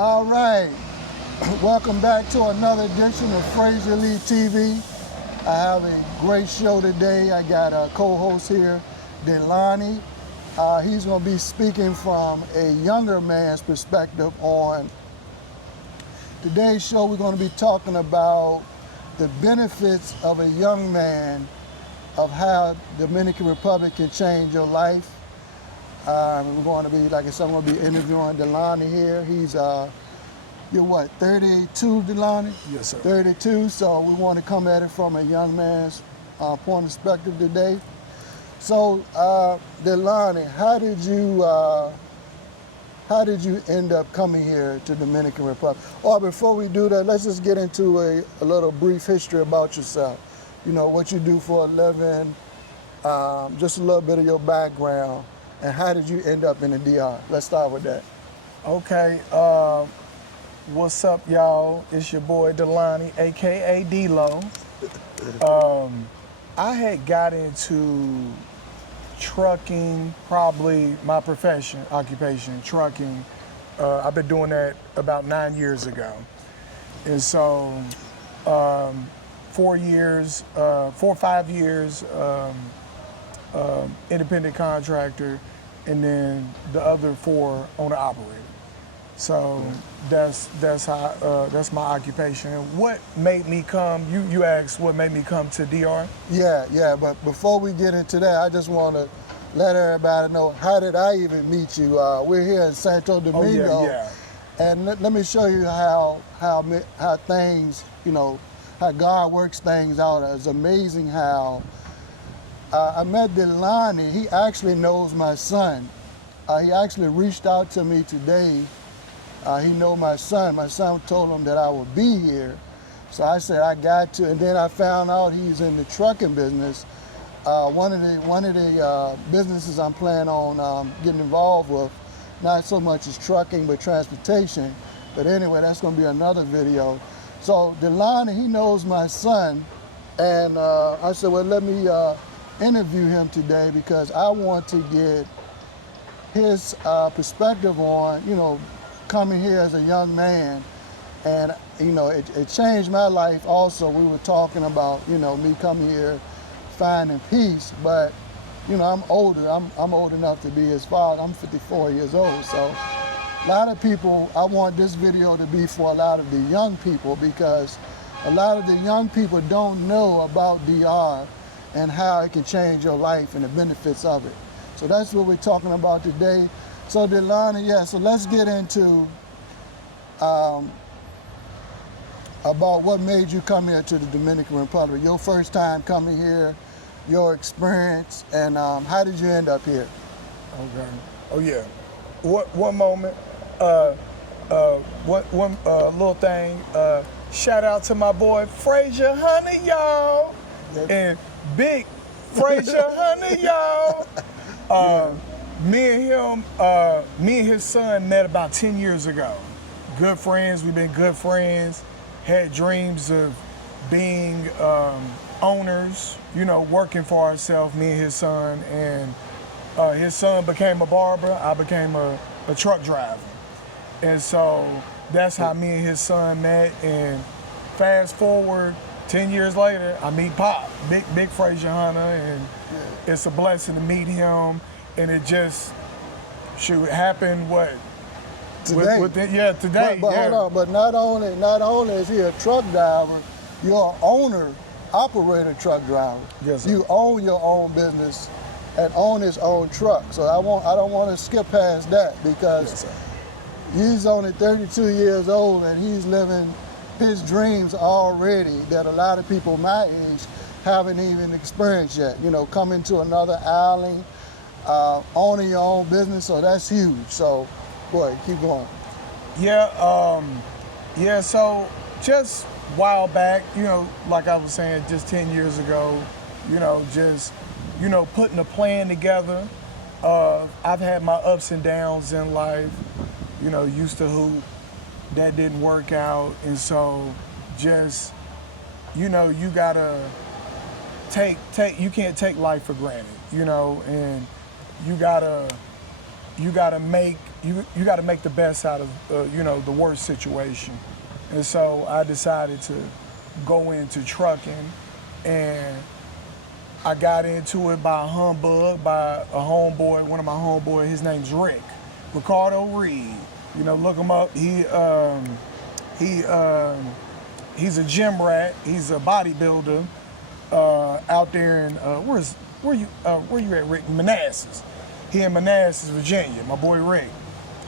All right, welcome back to another edition of Fraser Lee TV. I have a great show today. I got a co-host here, Delonnie. He's going to be speaking from a younger man's perspective on today's show. We're going to be talking about the benefits of a young man, of how Dominican Republic can change your life. We're going to be, like I said, I'm going to be interviewing Delonnie here. He's, you're what, 32, Delonnie? Yes, sir. 32, so we want to come at it from a young man's point of perspective today. So, Delonnie, how did you end up coming here to Dominican Republic? Or before we do that, let's just get into a little brief history about yourself. You know, what you do for a living, just a little bit of your background, and how did you end up in the DR? Let's start with that. Okay, what's up, y'all? It's your boy Delonnie, AKA D-Lo. I had got into trucking, probably my profession, occupation, trucking. I've been doing that about 9 years ago. And so 4 or 5 years, independent contractor, and then the other 4 owner-operator. So that's my occupation. And what made me come? You asked what made me come to DR? Yeah. But before we get into that, I just want to let everybody know, how did I even meet you? We're here in Santo Domingo, yeah. And let me show you how things, you know, how God works things out. It's amazing how I met Delonnie. He actually knows my son. He actually reached out to me today. He knows my son. My son told him that I would be here. So I said, I got to. And then I found out he's in the trucking business. One of the businesses I'm planning on getting involved with, not so much as trucking, but transportation. But anyway, that's going to be another video. So Delonnie, he knows my son. And I said, well, let me interview him today because I want to get his perspective on, you know, coming here as a young man. And, you know, it changed my life also. We were talking about, you know, me coming here, finding peace, but, you know, I'm older. I'm old enough to be his father. I'm 54 years old. So a lot of people, I want this video to be for a lot of the young people because a lot of the young people don't know about DR and how it can change your life and the benefits of it. So that's what we're talking about today. So Delonnie, yeah, so let's get into about what made you come here to the Dominican Republic, your first time coming here, your experience, and how did you end up here? Okay. Oh yeah. One moment. One little thing. Shout out to my boy Fraser Honey, y'all, and Big Fraser Honey, y'all. Me and his son met about 10 years ago. Good friends. We've been good friends. Had dreams of being owners, you know, working for ourselves, me and his son. And his son became a barber. I became a truck driver. And so that's how me and his son met. And fast forward 10 years later, I meet Pop, Big Fraser Hunter, and it's a blessing to meet him. And it just should happen, what? Today. Today. But hold on, but not only is he a truck driver, you're an owner, operator truck driver. Yes, sir. You own your own business and own his own truck. So I don't want to skip past that because he's only 32 years old and he's living his dreams already that a lot of people my age haven't even experienced yet. You know, coming to another island, owning your own business, so that's huge. So, boy, keep going. Yeah, so just a while back, you know, like I was saying, just 10 years ago, you know, just, you know, putting a plan together. I've had my ups and downs in life, you know, used to hoop, that didn't work out, and so just, you know, you gotta you can't take life for granted, you know, and you gotta make you got to make the best out of you know, the worst situation. And so I decided to go into trucking, and I got into it by a humbug, by a homeboy, one of my homeboys. His name's Rick, Ricardo Reed. You know, look him up. He's a gym rat. He's a bodybuilder out there in where you at, Rick? Manassas. He in Manassas, Virginia. My boy Rick.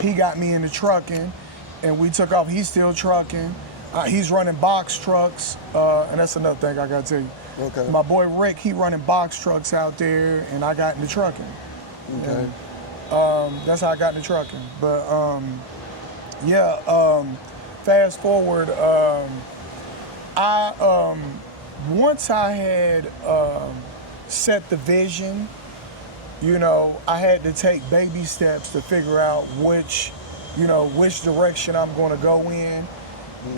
He got me into trucking, and we took off. He's still trucking. He's running box trucks, and that's another thing I gotta tell you. Okay. My boy Rick, he running box trucks out there, and I got into trucking. Okay. And, that's how I got into trucking. But fast forward, once I had set the vision, you know, I had to take baby steps to figure out which direction I'm going to go in.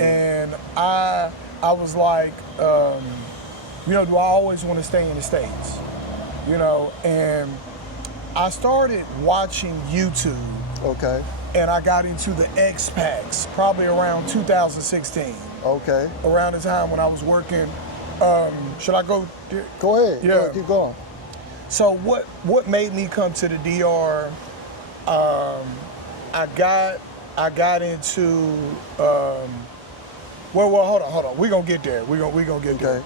And I was like, you know, do I always want to stay in the States? You know, and I started watching YouTube. Okay. And I got into the Expats probably around 2016. Okay. Around the time when I was working. Should I go? Go ahead. Yeah. Go ahead, keep going. So what made me come to the DR? I got into hold on. We're gonna get there. We're gonna get there.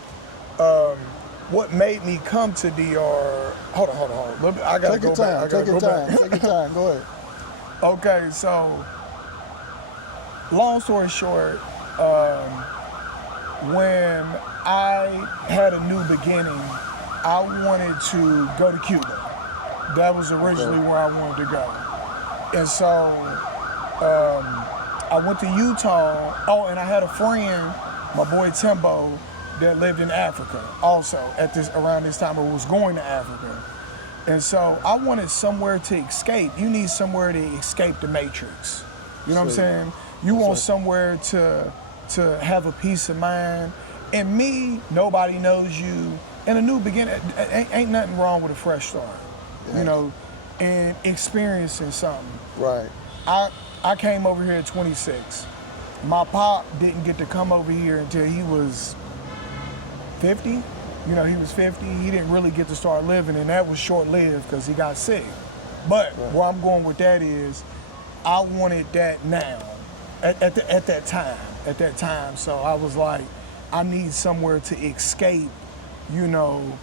What made me come to DR? Hold on. I gotta go back. Take your time. Go ahead. Okay, so long story short, when I had a new beginning, I wanted to go to Cuba. That was originally where I wanted to go. And so I went to Utah. Oh, and I had a friend, my boy Timbo, that lived in Africa also around this time, or was going to Africa. And so I wanted somewhere to escape. You need somewhere to escape the matrix. You know what I'm saying? You want somewhere to have a peace of mind. And me, nobody knows you. And a new beginning, ain't nothing wrong with a fresh start. You know, and experiencing something. Right. I came over here at 26. My pop didn't get to come over here until he was 50. You know, he was 50. He didn't really get to start living, and that was short-lived because he got sick. But where I'm going with that is, I wanted that now, at that time. So I was like, I need somewhere to escape, you know,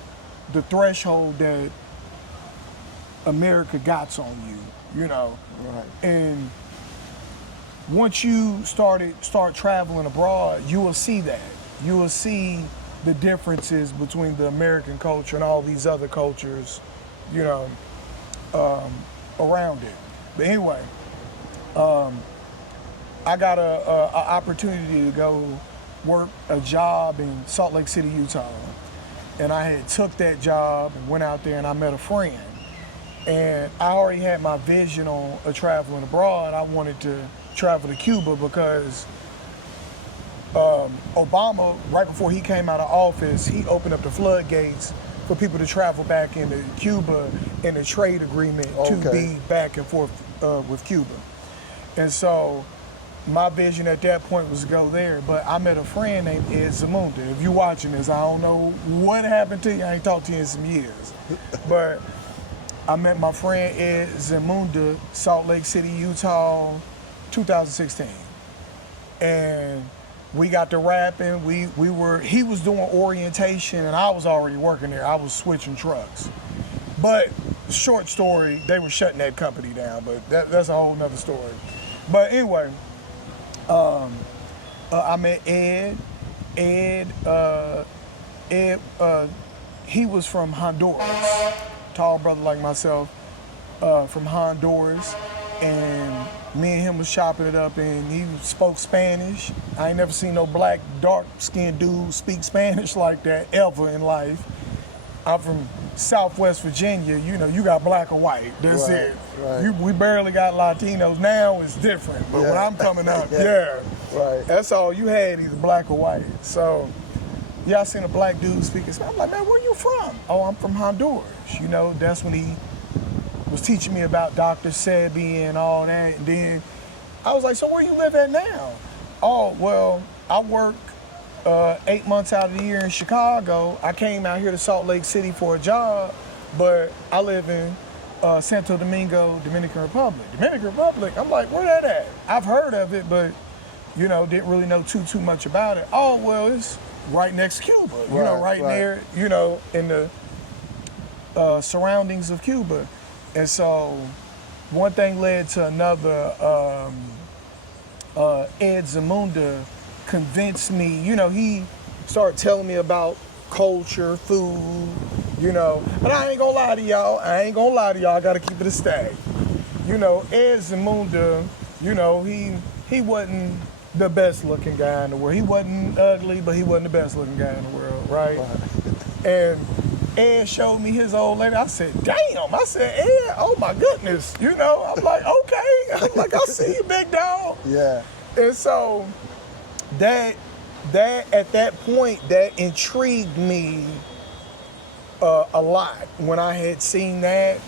the threshold that America got on you, you know. Right. And once you start traveling abroad, you will see that. You will see the differences between the American culture and all these other cultures, you know, around it. But anyway, I got a opportunity to go work a job in Salt Lake City, Utah. And I had took that job and went out there and I met a friend. And I already had my vision on traveling abroad. I wanted to travel to Cuba because Obama, right before he came out of office, he opened up the floodgates for people to travel back into Cuba in a trade agreement to be back and forth with Cuba. And so my vision at that point was to go there, but I met a friend named Ed Zamunda. If you're watching this, I don't know what happened to you. I ain't talked to you in some years. But I met my friend Ed Zamunda, Salt Lake City, Utah, 2016. And we got to rapping. He was doing orientation and I was already working there. I was switching trucks. But short story, they were shutting that company down, but that's a whole nother story. But anyway, I met Ed. Ed, he was from Honduras, tall brother like myself, from Honduras, and me and him was chopping it up, and he spoke Spanish. I ain't never seen no black, dark-skinned dude speak Spanish like that ever in life. I'm from Southwest Virginia. You know, you got black or white. That's it. Right. We barely got Latinos. Now it's different. But when I'm coming up, right. that's all you had, either black or white. So, yeah, I seen a black dude speaking Spanish. I'm like, man, where you from? Oh, I'm from Honduras. You know, that's when he was teaching me about Dr. Sebi and all that. And then I was like, so where you live at now? Oh, well, I work 8 months out of the year in Chicago. I came out here to Salt Lake City for a job, but I live in Santo Domingo, Dominican Republic. Dominican Republic, I'm like, where that at? I've heard of it, but, you know, didn't really know too much about it. Oh, well, it's right next to Cuba, you know, right there, you know, in the surroundings of Cuba. And so one thing led to another. Ed Zamunda convinced me, you know, he started telling me about culture, food, you know, and I ain't gonna lie to y'all, I gotta keep it a stag. You know, Ed Zamunda, you know, he wasn't the best looking guy in the world. He wasn't ugly, but he wasn't the best looking guy in the world, right? And Ed showed me his old lady. I said, damn. I said, Ed, oh my goodness. You know, I'm like, okay. I'm like, I see you, big dog. Yeah. And so that at that point, that intrigued me a lot when I had seen that.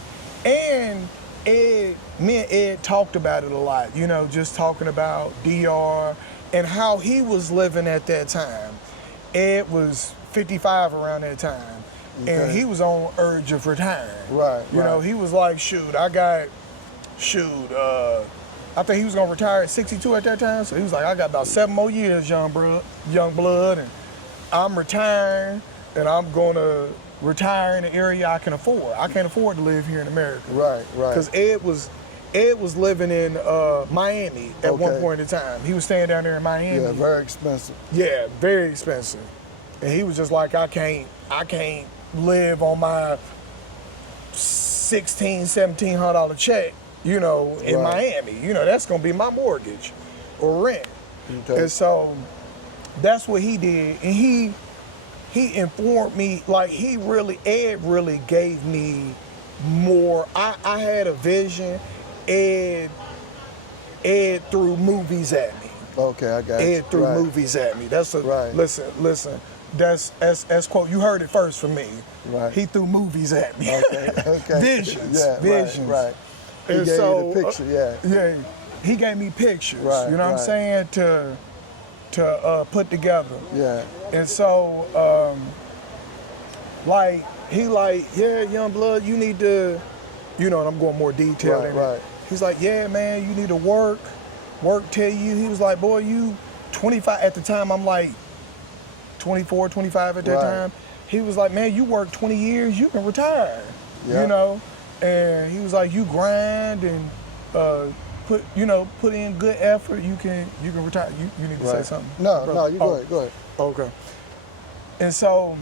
And me and Ed talked about it a lot, you know, just talking about DR and how he was living at that time. Ed was 55 around that time. Okay. And he was on urge of retiring. Right. You know, he was like, I think he was gonna retire at 62 at that time. So he was like, I got about 7 more years, young blood, and I'm retiring, and I'm gonna retire in an area I can afford. I can't afford to live here in America. Right. Because Ed was living in Miami at one point in time. He was staying down there in Miami. Yeah, very expensive. Yeah, very expensive. And he was just like, I can't live on my $1,700 check, you know, in Miami. You know, that's gonna be my mortgage or rent. Okay. And so that's what he did. And he informed me, like Ed really gave me more. I had a vision. Ed threw movies at me. Okay, I got you. Ed threw movies at me. That's listen. That's quote. You heard it first from me. Right. He threw movies at me. Okay. Visions. Yeah. Visions. Right. He gave you the picture. Yeah. He gave me pictures. Right. You know what I'm saying? To put together. Yeah. And so, yeah, young blood, you need to, you know, and I'm going more detailed in it. He's like, yeah, man, you need to work tell you. He was like, boy, you 25 at the time. I'm like 24, 25 at that time. He was like, man, you work 20 years, you can retire. Yep. You know? And he was like, you grind and put in good effort, you can retire. You need to say something. No, you go ahead. Okay. And so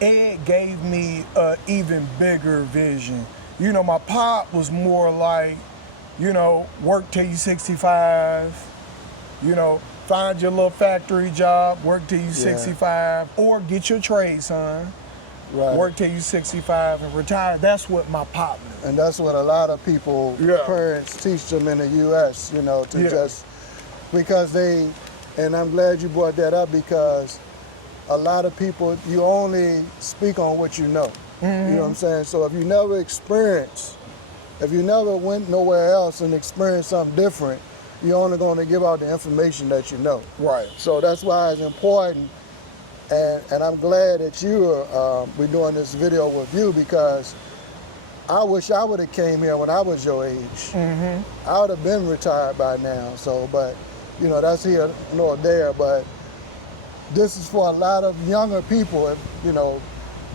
Ed gave me an even bigger vision. You know, my pop was more like, you know, work till you 65, you know, find your little factory job, work till you 65, or get your trade, son. Right. Work till you 65 and retire. That's what my pop knew. And that's what a lot of people, parents teach them in the U.S., you know, to just, because and I'm glad you brought that up, because a lot of people, you only speak on what you know. Mm-hmm. You know what I'm saying? So if you never went nowhere else and experienced something different, you're only going to give out the information that you know. Right. So that's why it's important. And I'm glad that we're doing this video with you, because I wish I would have came here when I was your age. Mm-hmm. I would have been retired by now. So, but, you know, that's here nor there. But this is for a lot of younger people.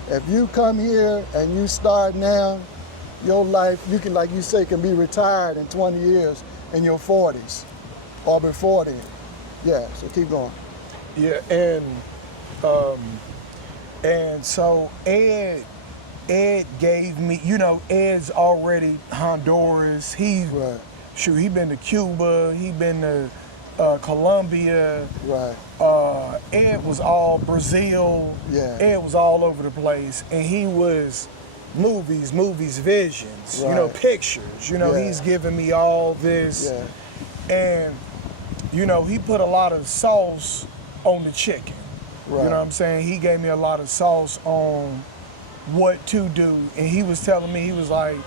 If you come here and you start now, your life, you can, like you say, can be retired in 20 years in your 40s or before then. Yeah, so keep going. Yeah, and so Ed gave me, you know, Ed's already Honduras. He been to Cuba. He been to Colombia. Right. Ed was all Brazil. Yeah. Ed was all over the place, and he was movies, visions. Right. You know, pictures. You know, he's giving me all this, and you know, he put a lot of sauce on the chicken. Right. You know what I'm saying? He gave me a lot of sauce on what to do. And he was telling me, he was like,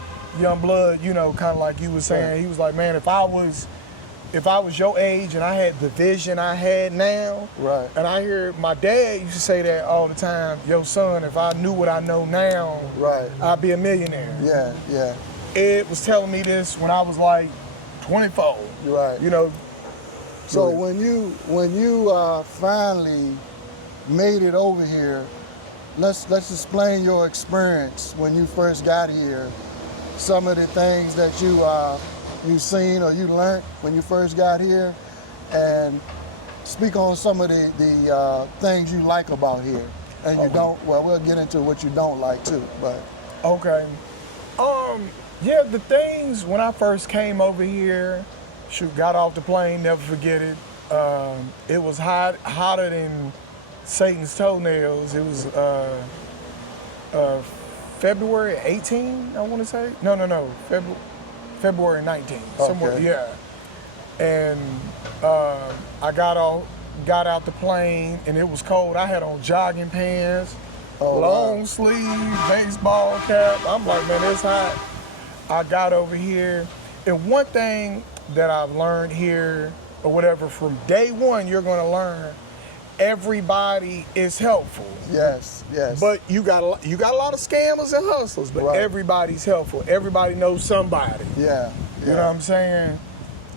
young blood, you know, kind of like you were saying. Right. He was like, man, if I was your age and I had the vision I had now, Right. and I hear my dad used to say that all the time, yo son, if I knew what I know now, Right. I'd be a millionaire. Yeah, yeah. Ed was telling me this when I was like 24. Right. You know. So when you finally made it over here, let's explain your experience when you first got here. Some of the things that you seen or you learned when you first got here, and speak on some of the things you like about here, and you don't. Well, we'll get into what you don't like too, but okay. Yeah, the things when I first came over here, got off the plane, never forget it. It was hotter than Satan's toenails. It was February 18, I want to say. No, February 19, somewhere, Okay. yeah. And I got out the plane, and it was cold. I had on jogging pants, long sleeve, baseball cap. I'm like, man, it's hot. I got over here, and one thing that I've learned here, or whatever, from day one, you're gonna learn, everybody is helpful. yes. But you got a lot of scammers and hustlers, but Right. everybody's helpful. Everybody knows somebody. Yeah. You know what I'm saying?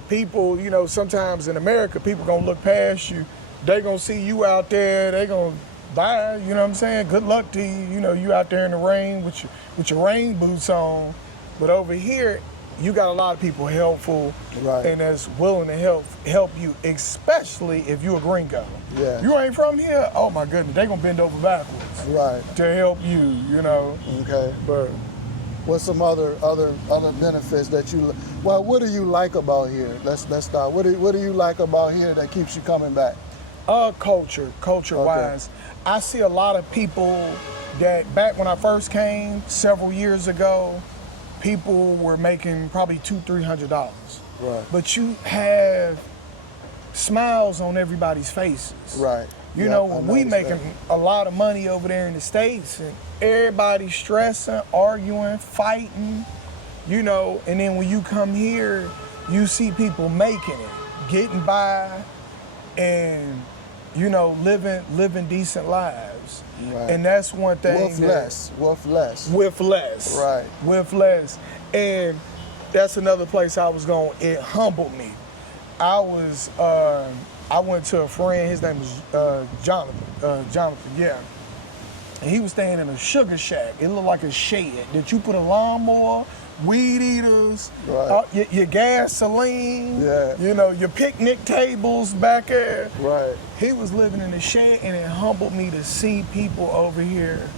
People, you know, sometimes in America, people gonna look past you. They gonna see you out there. They gonna buy. You know what I'm saying? Good luck to you. You know, you out there in the rain with your rain boots on. But over here, you got a lot of people helpful, Right. and that's willing to help you, especially if you a gringo. Yeah. You ain't from here. Oh my goodness, they gonna bend over backwards Right. to help you. You know. Okay. But What's some other benefits that you? Well, what do you like about here? Let's start. What do you like about here that keeps you coming back? culture wise, I see a lot of people that back when I first came several years ago, people were making probably $200-300. Right. But you have smiles on everybody's faces. Right. You Yep, know, I when we noticed making that. a lot of money over there in the States, and everybody's stressing, arguing, fighting, you know, and then when you come here, you see people making it, getting by, and, you know, living decent lives. Right. And that's one thing. With less. With less. Right. With less. And that's another place I was going. It humbled me. I went to a friend, his name was Jonathan, yeah. And he was staying in a sugar shack. It looked like a shed that you put a lawnmower, weed eaters, Right. Your gasoline, Yeah. you know, your picnic tables back there. Right. He was living in a shed, and it humbled me to see people over here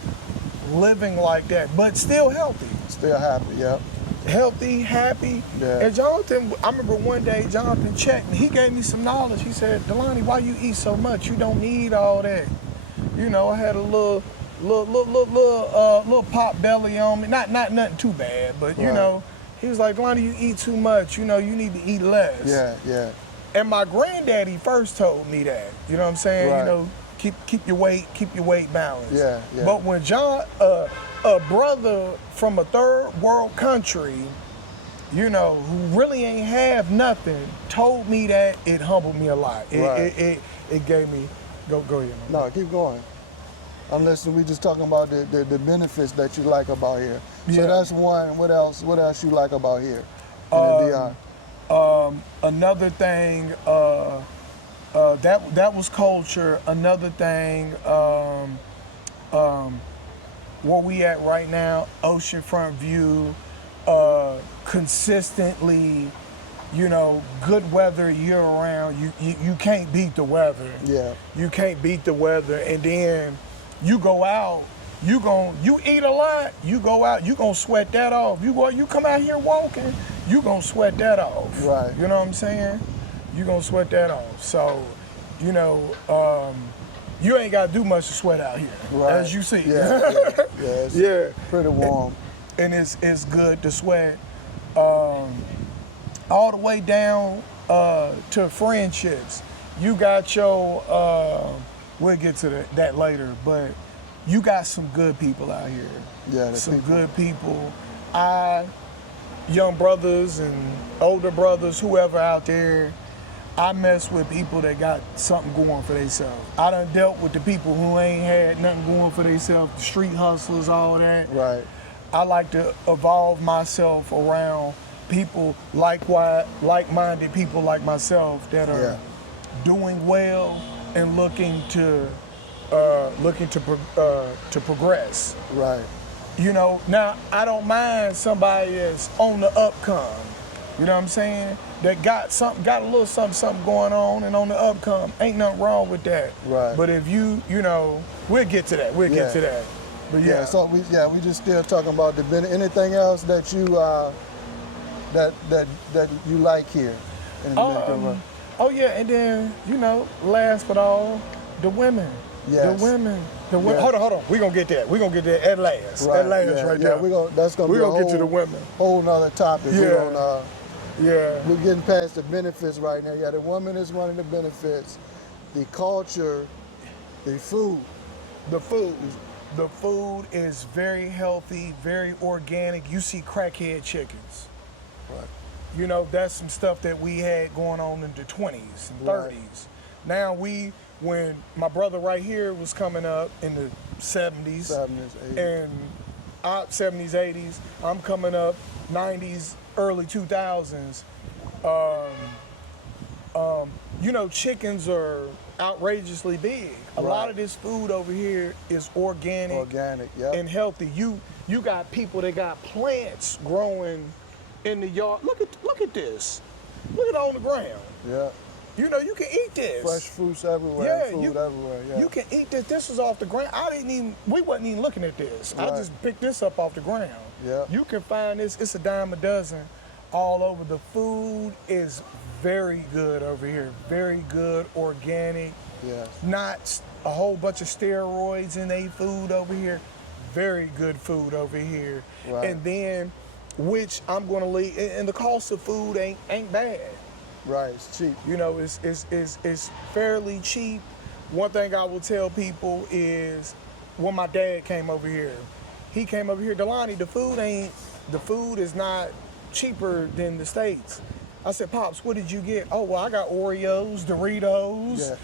living like that, but still healthy. Still happy. Yep. Healthy, happy. Yeah. And Jonathan, I remember one day Jonathan checked me. He gave me some knowledge. He said, Delonnie, why you eat so much? You don't need all that. You know, I had a little pot belly on me. Not nothing too bad, but you Right. know, he was like, Delonnie, you eat too much. You know, you need to eat less. Yeah. Yeah. And my granddaddy first told me that. You know what I'm saying? Right. You know, keep your weight balanced. Yeah, yeah. But when John, a brother from a third world country, you know, who really ain't have nothing, told me that, it humbled me a lot. Right. It gave me go ahead. Man. No, keep going. I'm listening. We just talking about the benefits that you like about here. So Yeah. that's one. What else you like about here in the DR? Another thing, that was culture. Another thing, where we at right now, oceanfront view, consistently, you know, good weather year round. You can't beat the weather. Yeah. You can't beat the weather, and then you go out. You eat a lot. You go out. You gonna sweat that off. You come out here walking. You gonna sweat that off. Right. You know what I'm saying? You gonna sweat that off. So, you know, you ain't gotta do much to sweat out here, Right. as you see. Yeah. It's Yeah. pretty warm. And it's good to sweat. All the way down to friendships. You got your. We'll get to that later, but you got some good people out here. Yeah, the some people. good people. I young brothers and older brothers, whoever out there, I mess with people that got something going for themselves. I done dealt with the people who ain't had nothing going for themselves, the street hustlers, all that. Right. I like to evolve myself around people like-minded people like myself that are doing well and looking to progress. Right. You know, now I don't mind somebody that's on the upcome. You know what I'm saying? That got a little something going on and on the upcome. Ain't nothing wrong with that. Right. But if you know, we'll get to that. We'll get to that. But yeah. So we just still talking about anything else that you that you like here in Dominican Republic? Oh yeah, and then last but all, the women. Yes. The women. Yes. Hold on. We're gonna get that. We're gonna get that at last. Right. At last, right there. We're gonna get to the women. Whole nother topic. Yeah. We're getting past the benefits right now. Yeah, the woman is one of the benefits. The culture, the food. The food is very healthy, very organic. You see crackhead chickens. Right. You know, that's some stuff that we had going on in the 20s and 30s. Now when my brother right here was coming up in the 70s, 80s. and 70s, 80s, I'm coming up 90s, early 2000s. Chickens are outrageously big. A lot of this food over here is organic, and healthy. You got people that got plants growing in the yard. Look at this. Look at it on the ground. Yeah. You know, you can eat this. Fresh fruits everywhere. Food everywhere. Yeah. You can eat this. This was off the ground. We wasn't even looking at this. Right. I just picked this up off the ground. Yeah. You can find this. It's a dime a dozen all over. The food is very good over here. Very good, organic. Yes. Not a whole bunch of steroids in their food over here. Very good food over here. Right. And then, which I'm gonna leave. And the cost of food ain't bad. Right, it's cheap. You know, it's fairly cheap. One thing I will tell people is when my dad came over here, Delonnie, the food is not cheaper than the States. I said, Pops, what did you get? Oh, well, I got Oreos, Doritos,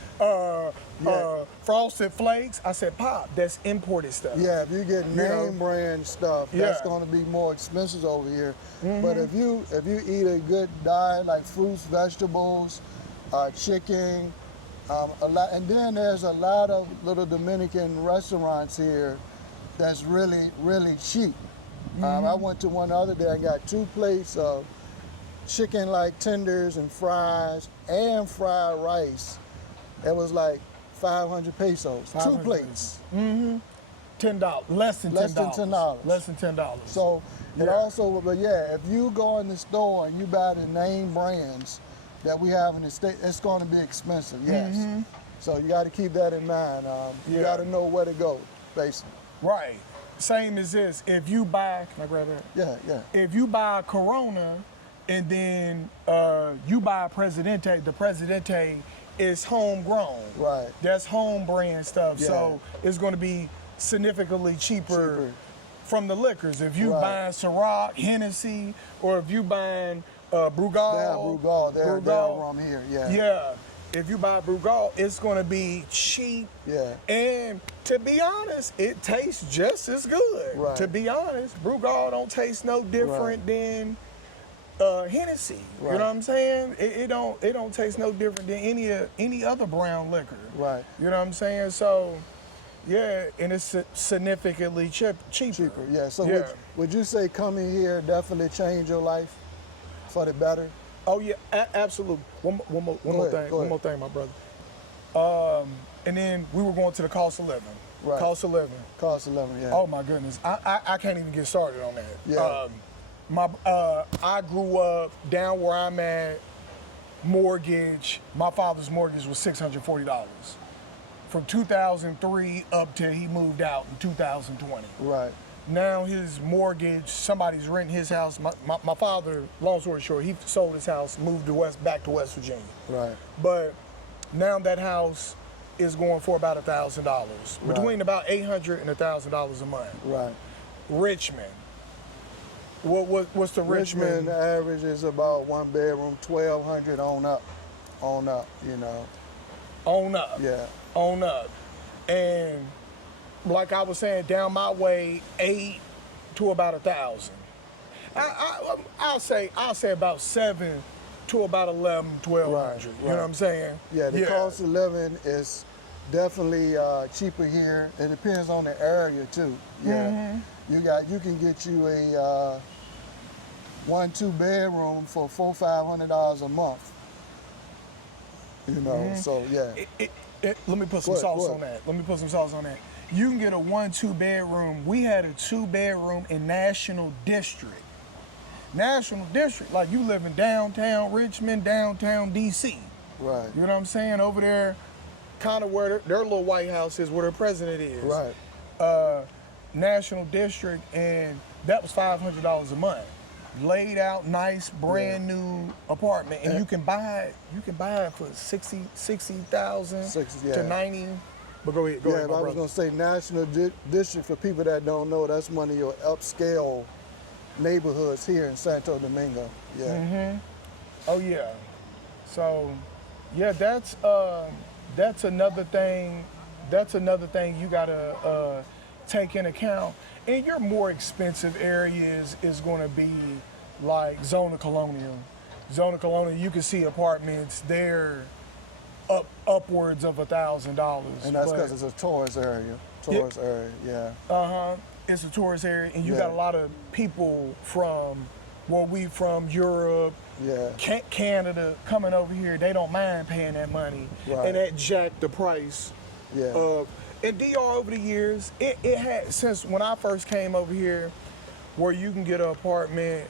Frosted Flakes. I said, Pop, that's imported stuff. Yeah, if you get name brand stuff, that's going to be more expensive over here. Mm-hmm. But if you eat a good diet like fruits, vegetables, chicken, a lot, and then there's a lot of little Dominican restaurants here that's really, really cheap. Mm-hmm. I went to one the other day and got 2 plates of chicken like tenders and fries and fried rice. It was like 500 pesos, 2 plates. Mm-hmm. $10, less than $10. Less than $10. So it also, but if you go in the store and you buy the name brands that we have in the state, it's going to be expensive. Yes. Mm-hmm. So you got to keep that in mind. You got to know where to go, basically. Right. Same as this. If you buy, can I grab that? Yeah. If you buy a Corona, and then you buy a Presidente, the Presidente is homegrown. Right. That's home brand stuff. Yeah. So it's going to be significantly cheaper from the liquors. If you buying Ciroc, Hennessy, or if you buying Brugal. They're from here, Yeah. If you buy Brugal, it's going to be cheap. Yeah. And to be honest, it tastes just as good. Right. To be honest, Brugal don't taste no different than Hennessy. Right. You know what I'm saying? It don't taste no different than any other brown liquor. Right. You know what I'm saying? So, and it's significantly cheaper. Yeah. So would you say coming here definitely changed your life for the better? Oh yeah, absolutely. One more thing, my brother. And then we were going to the cost of living. Right. Cost of living. Yeah. Oh my goodness, I can't even get started on that. Yeah. I grew up down where I'm at. Mortgage. My father's mortgage was $640 from 2003 up till he moved out in 2020. Right. Now his mortgage, somebody's renting his house. My father, long story short, he sold his house, moved back to West Virginia. Right. But now that house is going for about $1,000, between about $800 and $1,000 a month. Right. Richmond, What's the Richmond Richmond? average is about 1 bedroom, 1,200 on up, you know. On up. Yeah. On up. And like I was saying, down my way, 8 to about 1,000. I'll say about 7 to about 11, 1,200. Right, You know what I'm saying? Yeah, the cost of living is definitely cheaper here. It depends on the area too. Yeah, you can get you a 1-2 bedroom for $400-500 a month. You know, so yeah. Let me put some sauce on that. You can get a 1-2 bedroom. We had a 2 bedroom in National District. Like you live in downtown Richmond, downtown DC. Right. You know what I'm saying? Over there, kind of where their little White House is, where their president is. Right. National District, and that was $500 a month. Laid out, nice, brand new apartment, and you can buy it for 60,000 to 90. But go ahead, I was gonna say National District, for people that don't know, that's one of your upscale neighborhoods here in Santo Domingo. Yeah. Oh yeah. So, yeah, that's another thing. That's another thing you gotta take into account. In your more expensive areas is going to be like Zona Colonial. You can see apartments there upwards of $1,000. And that's because it's a tourist area. Yeah. It's a tourist area, and you got a lot of people from Europe, Canada coming over here. They don't mind paying that money, and that jacked the price. Yeah. And DR over the years, it had, since when I first came over here, where you can get an apartment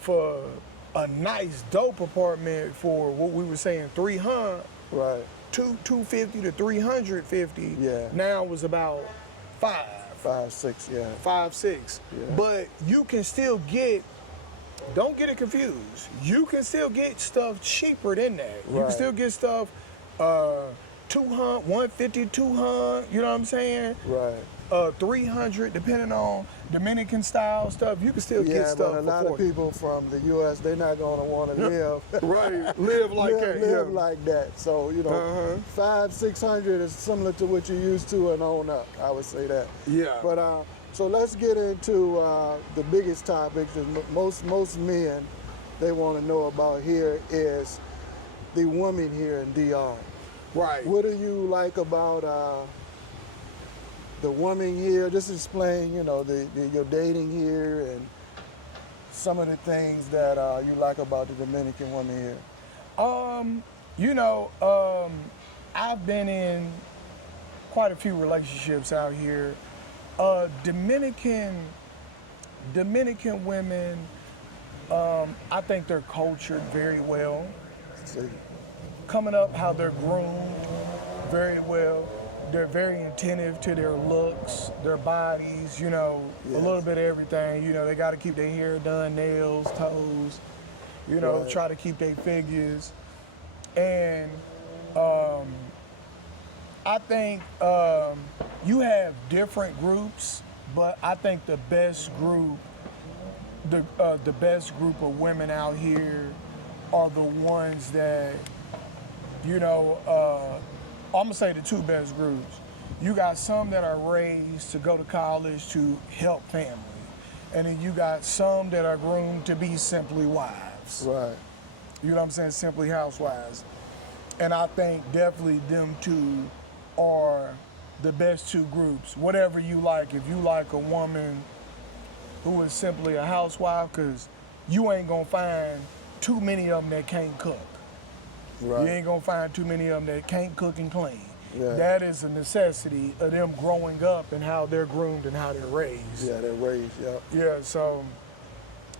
for a nice, dope apartment for what we were saying, 300, right, 250 to 350. Yeah. Now it was about 5, 6, yeah. 5, 6. Yeah. But you can still get, don't get it confused, you can still get stuff cheaper than that. You can still get stuff 200, 150, 200, you know what I'm saying? Right. 300, depending on Dominican style stuff, you can still get stuff. Yeah, but a lot of people from the U.S., they're not gonna want to live. Live like that. Live like that. So, you know, 500, 600 is similar to what you're used to and on up. I would say that. Yeah. But so let's get into the biggest topic that most men, they want to know about here is the woman here in DR. Right. What do you like about the woman here? Just explain, you know, your dating here and some of the things that you like about the Dominican woman here. You know, I've been in quite a few relationships out here. Dominican women, I think they're cultured very well. See. Coming up, how they're groomed very well. They're very attentive to their looks, their bodies, you know, a little bit of everything. You know, they got to keep their hair done, nails, toes, you know, try to keep their figures. And I think you have different groups, but I think the best group of women out here are the ones that, you know, I'm gonna say the two best groups. You got some that are raised to go to college to help family, and then you got some that are groomed to be simply wives. Right. You know what I'm saying? Simply housewives. And I think definitely them two are the best two groups. Whatever you like, if you like a woman who is simply a housewife, because you ain't gonna find too many of them that can't cook. Right. You ain't gonna find too many of them that can't cook and clean. Yeah. That is a necessity of them growing up and how they're groomed and how they're raised. Yeah, they're raised, yeah. Yeah, so,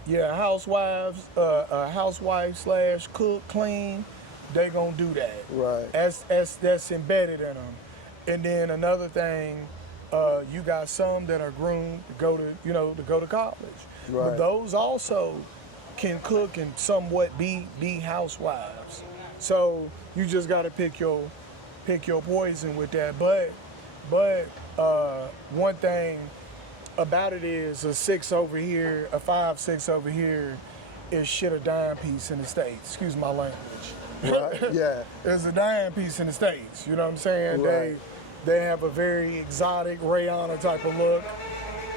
yeah, housewives, housewife / cook, clean, they gonna do that. Right. That's embedded in them. And then another thing, you got some that are groomed to go to college. Right. But those also can cook and somewhat be housewives. So you just got to pick your poison with that. But one thing about it is a 6 over here, a 5-6 over here is shit a dime piece in the States. Excuse my language. Right. Yeah. It's a dime piece in the States. You know what I'm saying? Right. They have a very exotic Rihanna type of look,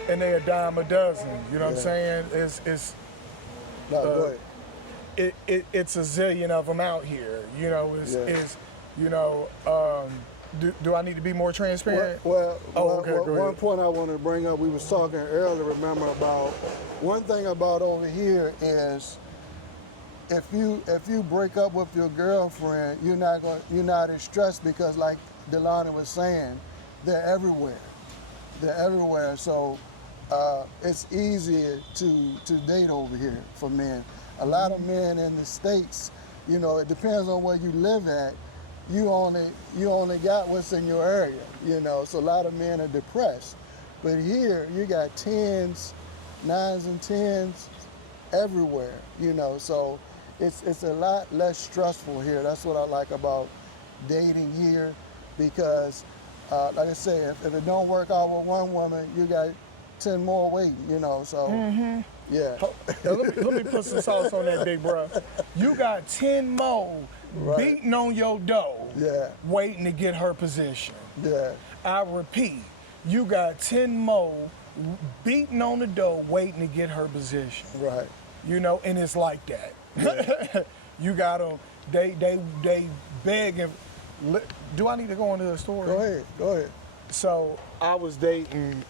and they a dime a dozen. You know what I'm saying? No, go ahead. It's a zillion of them out here. You know, do I need to be more transparent? Well, okay, one point I wanted to bring up, we was talking earlier, remember, about one thing about over here is if you break up with your girlfriend, you're not as stressed because, like Delonnie was saying, they're everywhere. They're everywhere. So it's easier to date over here for men. A lot of men in the States, you know, it depends on where you live at. You only got what's in your area, you know. So a lot of men are depressed. But here you got 10s, 9s and 10s everywhere, you know. So it's a lot less stressful here. That's what I like about dating here, because like I say, if it don't work out with one woman, you got 10 more waiting, you know. So yeah. Let me put some sauce on that, big bro. You got 10 more beating on your door, waiting to get her position. Yeah. I repeat, you got 10 more beating on the door, waiting to get her position. Right. You know, and it's like that. Yeah. You got them. They begging. Do I need to go into the story? Go ahead. So I was dating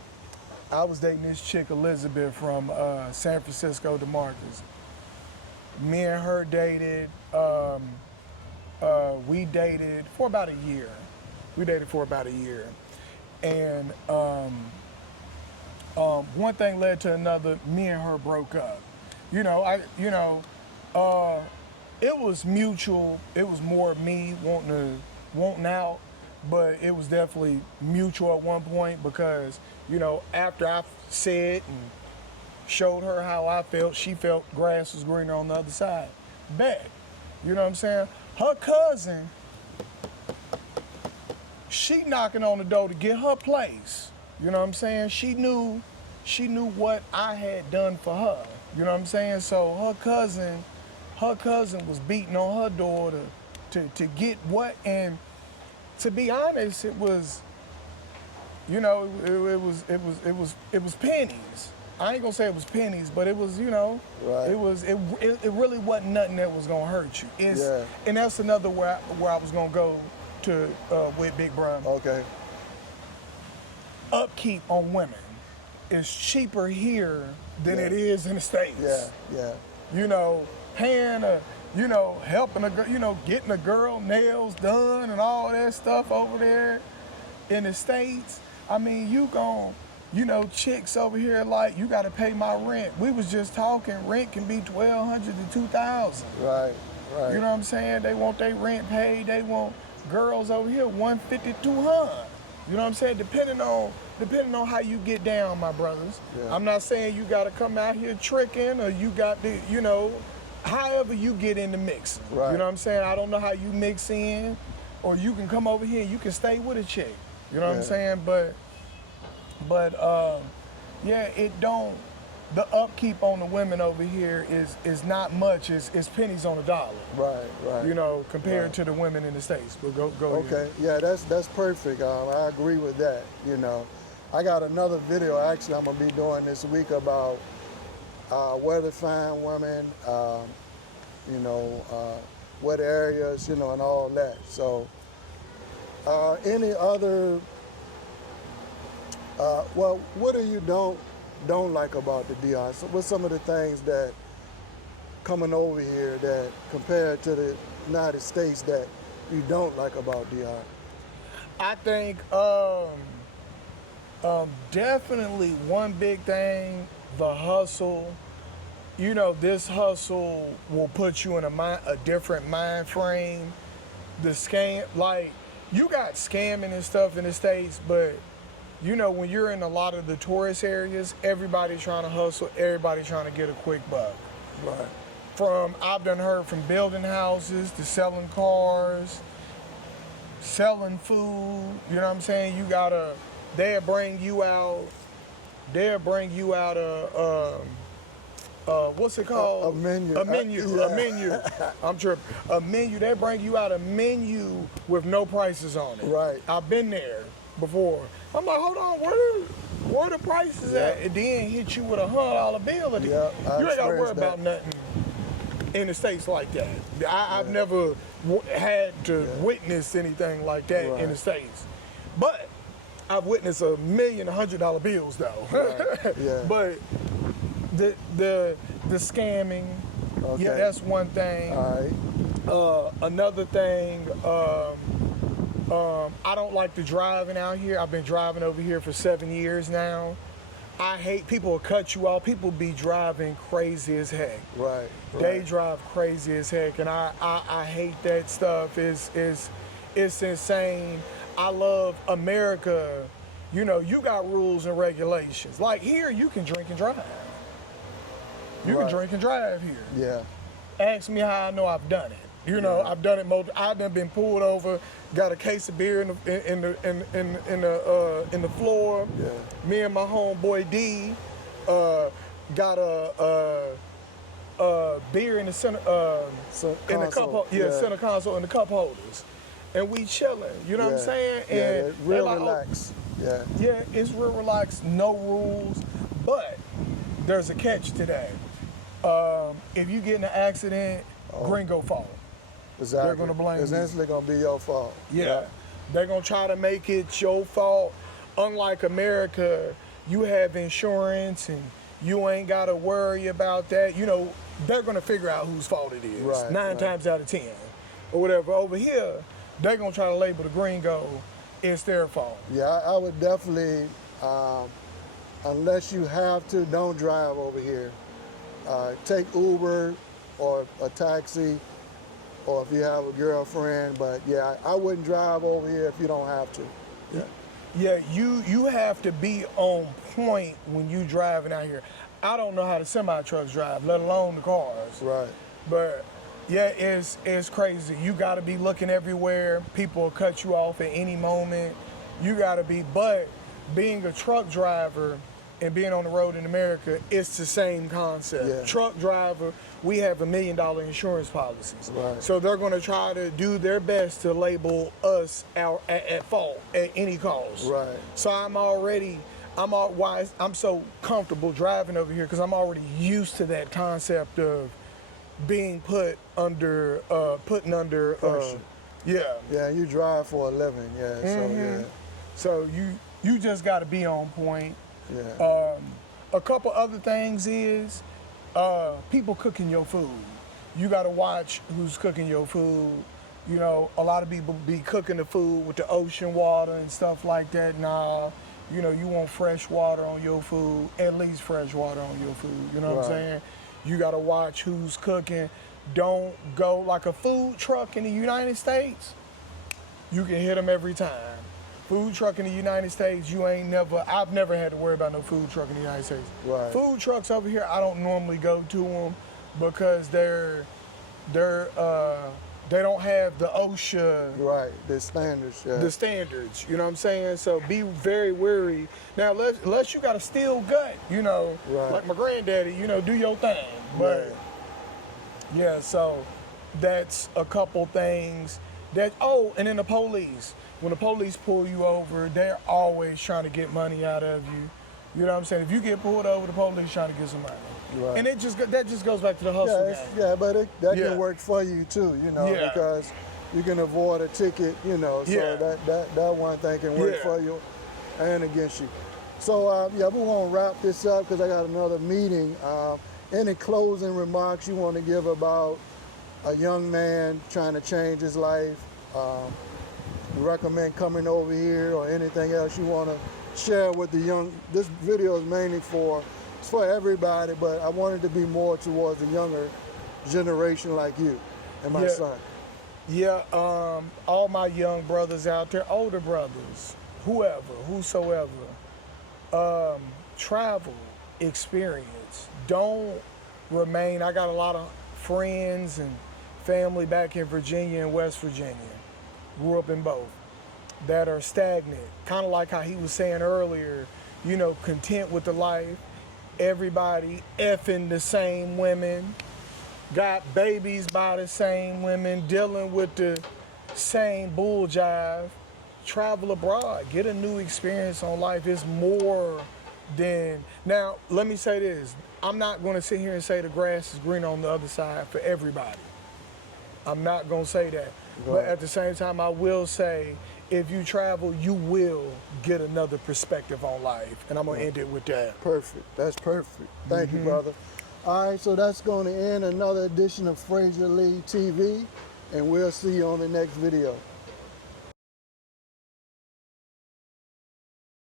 this chick Elizabeth from San Francisco, DeMarcus. Me and her dated. We dated for about a year. And one thing led to another. Me and her broke up. It was mutual. It was more me wanting out, but it was definitely mutual at one point because, you know, after I said and showed her how I felt, she felt grass was greener on the other side. Bet. You know what I'm saying? Her cousin, she knocking on the door to get her place. You know what I'm saying? She knew what I had done for her. You know what I'm saying? So her cousin was beating on her door to get what, and to be honest, it was, you know, it was pennies. I ain't gonna say it was pennies, but it was, you know, right. It really wasn't nothing that was gonna hurt you. And that's another where I was gonna go to with Big Bro. Okay. Upkeep on women is cheaper here than it is in the States. Yeah. You know, helping a girl, you know, getting a girl nails done and all that stuff over there in the States. I mean, chicks over here like, you gotta pay my rent. We was just talking, rent can be $1,200 to $2,000. Right. You know what I'm saying? They want their rent paid. They want girls over here $150, $200. You know what I'm saying? Depending on how you get down, my brothers. Yeah. I'm not saying you gotta come out here tricking or you got to, you know, however you get in the mix. Right. You know what I'm saying? I don't know how you mix in, or you can come over here and you can stay with a chick. You know what I'm saying? But the upkeep on the women over here is not much. It's pennies on the dollar. Right. You know, compared to the women in the States. But go okay. Yeah, that's perfect. I agree with that. You know, I got another video actually I'm gonna be doing this week about where to find women. What areas, you know, and all that. So, any other? What do you don't like about the DR? So what's some of the things that coming over here that compared to the United States that you don't like about DR? I think definitely one big thing, the hustle. You know, this hustle will put you in a different mind frame. The scam, like, you got scamming and stuff in the States, but you know, when you're in a lot of the tourist areas, everybody's trying to hustle, everybody's trying to get a quick buck. Right. I've done heard from building houses to selling cars, selling food, you know what I'm saying? They'll bring you out they'll bring you out what's it called? A menu. A menu. Yeah. A menu. I'm tripping. A menu. They bring you out a menu with no prices on it. Right. I've been there before. I'm like, hold on, where the prices at? And then hit you with $100 bill. And Yeah, you ain't got to worry experienced about nothing in the States like that. I've never had to witness anything like that in the States. But I've witnessed $1 million $100 bills though. Right. Yeah. But the scamming, Okay. yeah, that's one thing. All right. Another thing, I don't like the driving out here. I've been driving over here for 7 years now. I hate people will cut you off. People be driving crazy as heck. Right. They drive crazy as heck, and I hate that stuff. It's insane. I love America. You know, you got rules and regulations. Like here, you can drink and drive. You can drink and drive here. Yeah. Ask me how I know I've done it. You know, I've done it. I've done been pulled over, got a case of beer in the floor. Yeah. Me and my homeboy D got a beer in the center in the cup. Center console in the cup holders, and we chilling. You know what I'm saying? And real like, relaxed. Yeah. Yeah, it's real relaxed, no rules. But there's a catch today. If you get in an accident, gringo fault. Exactly. They're gonna blame It's you. instantly gonna be your fault. Yeah. They're gonna try to make it your fault. Unlike America, you have insurance and you ain't gotta worry about that. You know, they're gonna figure out whose fault it is. Right, 9 times out of 10. Or whatever. Over here, they're gonna try to label the gringo, it's their fault. Yeah, I would definitely, unless you have to, don't drive over here. Take Uber or a taxi, or if you have a girlfriend. But yeah, I wouldn't drive over here if you don't have to. Yeah. Yeah, you have to be on point when you driving out here. I don't know how the semi trucks drive, let alone the cars. Right. But yeah, it's crazy. You got to be looking everywhere. People will cut you off at any moment. You got to be. But being a truck driver and being on the road in America, it's the same concept. Yeah. Truck driver, we have $1 million insurance policies. Right. So they're going to try to do their best to label us out at fault at any cost. Right. So I'm so comfortable driving over here because I'm already used to that concept of being putting under Pressure. yeah. Yeah, you drive for a living. Yeah. Mm-hmm. So So you just got to be on point. yeah. A couple other things is people cooking your food. You got to watch who's cooking your food. You know, a lot of people be cooking the food with the ocean water and stuff like that. Nah, you know, you want fresh water on your food, at least fresh water on your food. You know what I'm Right. saying? You got to watch who's cooking. Don't go like a food truck in the United States. You can hit them every time. Food truck in the United States, I've never had to worry about no food truck in the United States. Right. Food trucks over here, I don't normally go to them because they don't have the OSHA, Right. The standards. Yeah. the standards, you know what I'm saying? So be very wary. Now, unless you got a steel gut, you know, Right. like my granddaddy, you know, do your thing. But yeah, so that's a couple things and then the police. When the police pull you over, they're always trying to get money out of you. You know what I'm saying? If you get pulled over, the police trying to get some money. Right. And that just goes back to the hustle game. Yeah, but that Yeah. can work for you too, you know, Yeah. because you can avoid a ticket, you know, so Yeah. that one thing can work Yeah. for you and against you. So yeah, we're gonna wrap this up because I got another meeting. Any closing remarks you want to give about a young man trying to change his life? Recommend coming over here, or anything else you want to share with the young? This video is mainly it's for everybody, but I wanted to be more towards the younger generation like you and my Yeah. son. Yeah, all my young brothers out there, older brothers, whosoever, travel, experience. Don't remain. I got a lot of friends and family back in Virginia and West Virginia. Grew up in both, that are stagnant. Kind of like how he was saying earlier, you know, content with the life. Everybody effing the same women, got babies by the same women, dealing with the same bull jive. Travel abroad, get a new experience on life. It's more than, now let me say this, I'm not going to sit here and say the grass is green on the other side for everybody. I'm not going to say that. Right. But at the same time, I will say, if you travel, you will get another perspective on life. And I'm going to end it with that. Perfect. That's perfect. Thank you, brother. All right, so that's going to end another edition of Fraser Lee TV, and we'll see you on the next video.